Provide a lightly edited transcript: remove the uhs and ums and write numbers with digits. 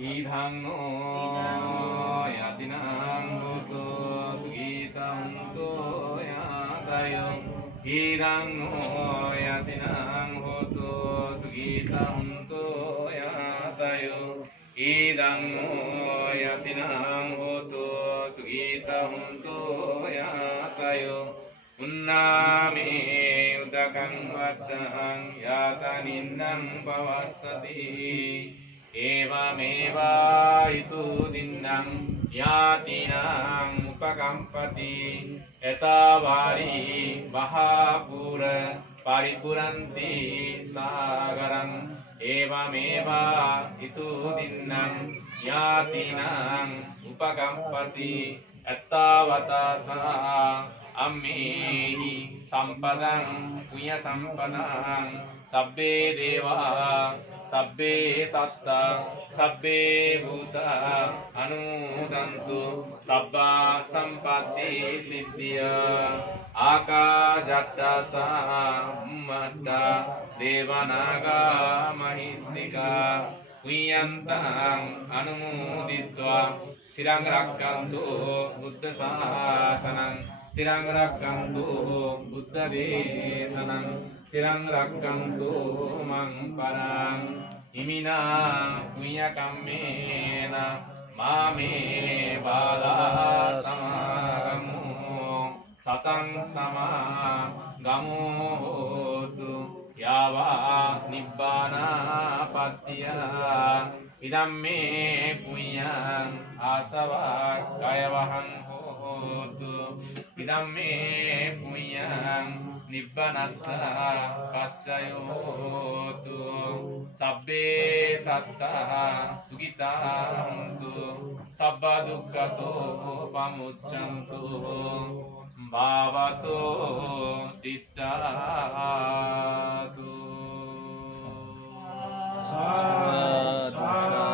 ඊධං නෝ යතිනං හෝතු සුගීතං යාතයෝ ඊධං නෝ යතිනං හෝතු සුගීතං යාතයෝ ඊධං නෝ යතිනං හෝතු සුගීතං යාතයෝ උන්නාමේ උදකං වත්තං යාතනින්දං පවස්සති ඒවමේවා හිතු දින්නම් යාතිනං උපකම්පති එතාවාරි මහාපුර පරිපුරන්ති සාගරං ඒවමේවා හිතු දින්නම් යාතිනං උපකම්පති එතාවතසා අම්මේහි සම්පදං පුඤ්ඤ සම්පදං සබ්බේ දේවා සබ්බේ සත්තා සබ්බේ භූතා අනුමෝදන්තු සබ්බා සම්පත්ති සිද්ධිය ආකාජත්තසා මත්තා දේවනාගා මහිත්‍තිකා පුඤ්ඤන්තං අනුමෝදිත්වා සිරං රක්ඛන්තු බුද්ධ ශාසනං සිරං රක්ඛන්තු බුද්ධ දේශනං සිරං රක්ඛන්තු මං පරං හිමිනා පුඤ්ඤ කම්මේන මාමේ බාලා සමාගමෝ සතං සමාගමෝ හෝතු යාවා නිබ්බානාපත්තිය ඉදම්මේ පුඤ්ඤං ආසවක්ඛයවහං හෝතු ඉදම්මේ පුඤ්ඤං නිබ්බනස්ස පච්චයෝ හෝතු සබ්බේ සත්තා සුඛිතාන්තු සබ්බ දුක්ඛතෝ පමුච්ඡන්තු භාවතෝ තිත්තාතු සාදු